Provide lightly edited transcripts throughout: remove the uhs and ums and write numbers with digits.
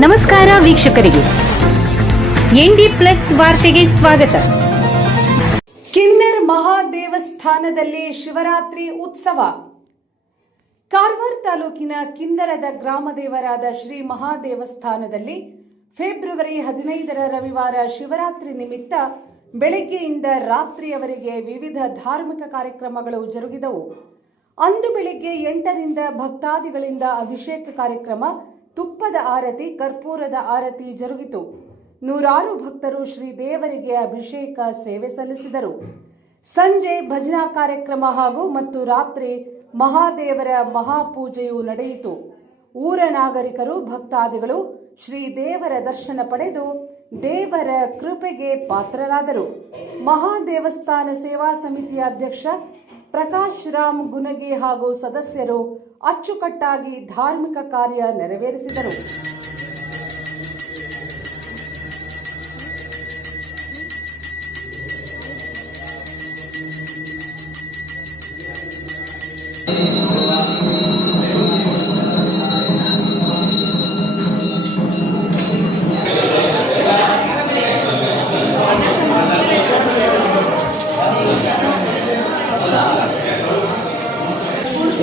ನಮಸ್ಕಾರ ವೀಕ್ಷಕರಿಗೆ, ND plus ವಾರ್ತೆಗೆ ಸ್ವಾಗತ. ಕಿನ್ನರ್ ಮಹಾದೇವಸ್ಥಾನದಲ್ಲಿ ಶಿವರಾತ್ರಿ ಉತ್ಸವ. ಕಾರವಾರ ತಾಲೂಕಿನ ಕಿನ್ನರದ ಗ್ರಾಮದೇವರಾದ ಶ್ರೀ ಮಹಾದೇವಸ್ಥಾನದಲ್ಲಿ ಫೆಬ್ರವರಿ 15ರ ರವಿವಾರ ಶಿವರಾತ್ರಿ ನಿಮಿತ್ತ ಬೆಳಗ್ಗೆಯಿಂದ ರಾತ್ರಿಯವರೆಗೆ ವಿವಿಧ ಧಾರ್ಮಿಕ ಕಾರ್ಯಕ್ರಮಗಳು ಜರುಗಿದವು. ಅಂದು ಬೆಳಗ್ಗೆ 8ರಿಂದ ಭಕ್ತಾದಿಗಳಿಂದ ಅಭಿಷೇಕ ಕಾರ್ಯಕ್ರಮ, ತುಪ್ಪದ ಆರತಿ, ಕರ್ಪೂರದ ಆರತಿ ಜರುಗಿತು. ನೂರಾರು ಭಕ್ತರು ಶ್ರೀದೇವರಿಗೆ ಅಭಿಷೇಕ ಸೇವೆ ಸಲ್ಲಿಸಿದರು. ಸಂಜೆ ಭಜನಾ ಕಾರ್ಯಕ್ರಮ ಮತ್ತು ರಾತ್ರಿ ಮಹಾದೇವರ ಮಹಾಪೂಜೆಯು ನಡೆಯಿತು. ಊರ ನಾಗರಿಕರು, ಭಕ್ತಾದಿಗಳು ಶ್ರೀದೇವರ ದರ್ಶನ ಪಡೆದು ದೇವರ ಕೃಪೆಗೆ ಪಾತ್ರರಾದರು. ಮಹಾದೇವಸ್ಥಾನ ಸೇವಾ ಸಮಿತಿಯ ಅಧ್ಯಕ್ಷ ಪ್ರಕಾಶ್ ರಾಮ್ ಗುನಗೆ ಹಾಗೂ ಸದಸ್ಯರು ಅಚ್ಚುಕಟ್ಟಾಗಿ ಧಾರ್ಮಿಕ ಕಾರ್ಯ ನೆರವೇರಿಸಿದರು.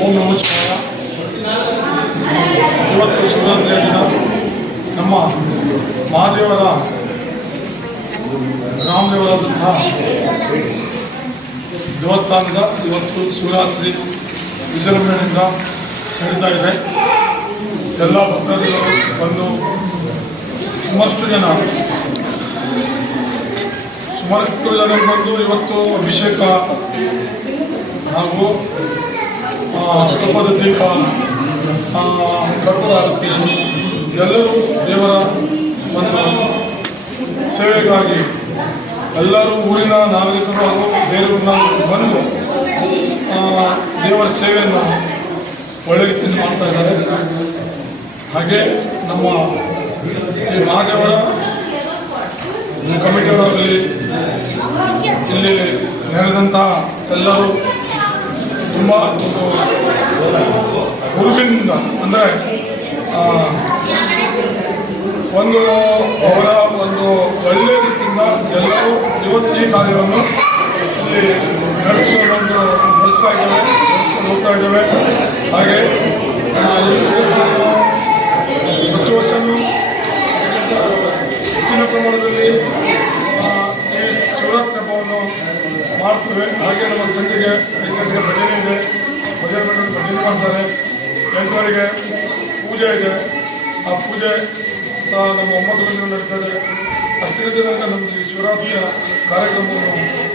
ಓಂ ನಮಸ್ಕಾರ. ಇವತ್ತು ಶಿವರಾತ್ರಿಯ ದಿನ ನಮ್ಮ ಮಹಾದೇವರ ರಾಮದೇವರಾದಂತಹ ದೇವಸ್ಥಾನದ ಇವತ್ತು ಶಿವರಾತ್ರಿ ವಿಜೃಂಭಣೆಯಿಂದ ನಡೀತಾ ಇದೆ. ಎಲ್ಲ ಭಕ್ತಾದಿಗಳು ಬಂದು ಸುಮಾರಷ್ಟು ಜನ ಬಂದು ಇವತ್ತು ಅಭಿಷೇಕ ಹಾಗೂ ತುಪ್ಪದ ದೀಪ, ಕರ್ಪೂರ ಆರತಿ, ಎಲ್ಲರೂ ದೇವರ ಒಂದು ಸೇವೆಗಾಗಿ ಎಲ್ಲರೂ ಊರಿನ ನಾಗರಿಕರು ಹಾಗೂ ಬೇರೆಯವ್ರನ್ನ ಬಂದು ದೇವರ ಸೇವೆಯನ್ನು ಒಳ್ಳೆ ರೀತಿಯಿಂದ ಮಾಡ್ತಾ ಇದ್ದಾರೆ. ಹಾಗೆ ನಮ್ಮ ಈ ಮಹಾದೇವರ ಕಮಿಟಿಯವರಲ್ಲಿ ಇಲ್ಲಿ ನೆರೆದಂತಹ ಎಲ್ಲರೂ ತುಂಬ ಹುರುಪಿನಿಂದ, ಅಂದರೆ ಒಂದು ಅವರ ಒಂದು ಒಳ್ಳೆಯ ರೀತಿಯಿಂದ ಎಲ್ಲರೂ ಇವತ್ತು ಈ ಕಾರ್ಯವನ್ನು ಇಲ್ಲಿ ನಡೆಸ್ತಾ ಹೋಗ್ತಾ ಇದ್ದೇವೆ. ಹಾಗೆ ಪ್ರತಿ ವರ್ಷವೂ ಹೆಚ್ಚಿನ ಪ್ರಮಾಣದಲ್ಲಿ ಈ ಶಿವರಾತ್ರಿ ಹಬ್ಬವನ್ನು ಮಾಡ್ತೇವೆ. ಹಾಗೆ ನಮ್ಮ ಸಂಜೆಗೆ 5 ಗಂಟೆಗೆ ಭಜನೆ ಇದೆ, ಭಜನೆ ಮಾಡ್ತಾರೆ. 8ವರೆಗೆ ಪೂಜೆ ಇದೆ. ಆ ಪೂಜೆ ನಮ್ಮ 9 ಗಂಟೆಗೆ ನಡೀತದೆ. 10 ಗಂಟೆ ತನಕ ನಮಗೆ ಶಿವರಾತ್ರಿಯ ಕಾರ್ಯಕ್ರಮವನ್ನು